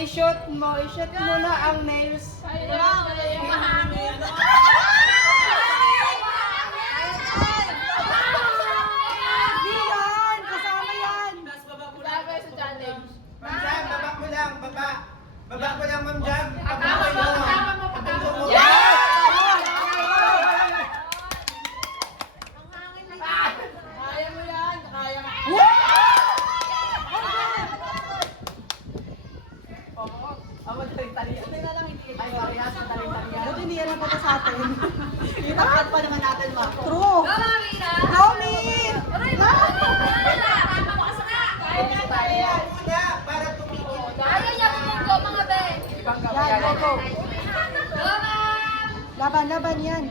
i-shoot mo na ang nails. Yung mahangin. Di yan! Kasama yan! Sabi sa challenge. Ma'am Jam, baba ko lang, baba. Baba ko lang, Ma'am Jam. Patama mo, patama mo, patama mo. Kaya mo yan, kaya mo. Buti hindi yan ang sa atin. Inakat pa naman natin, ma. True! Go, Min! Una, para tumigil. Yan, go, go. Laban, laban yan.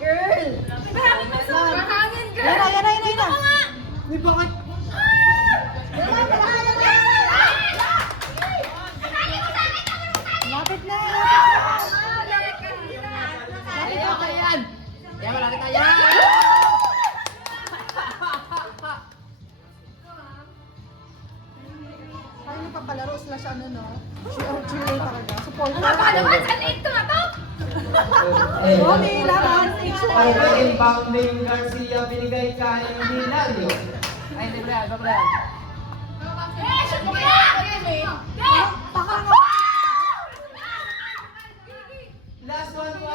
Girl! Yan na. May bakit? Lapit na. Parang napapalaro sila sa ano, no? Cheer talaga. Supporter. Mami, laban. Ay, inbounding Garcia, binigay kay Hilario. Ay, hindi ba yan, baba yan. Last one po.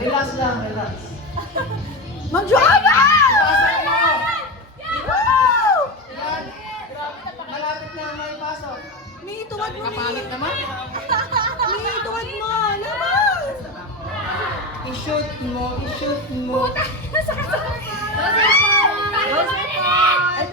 Relax lang, relax. Ma'am Joanna! Ipasok mo! Yan. Malapit na may pasok. May tuwad mo, Kapalit Mi. naman. May tuwad mo. Laban! I-shoot mo. Ay,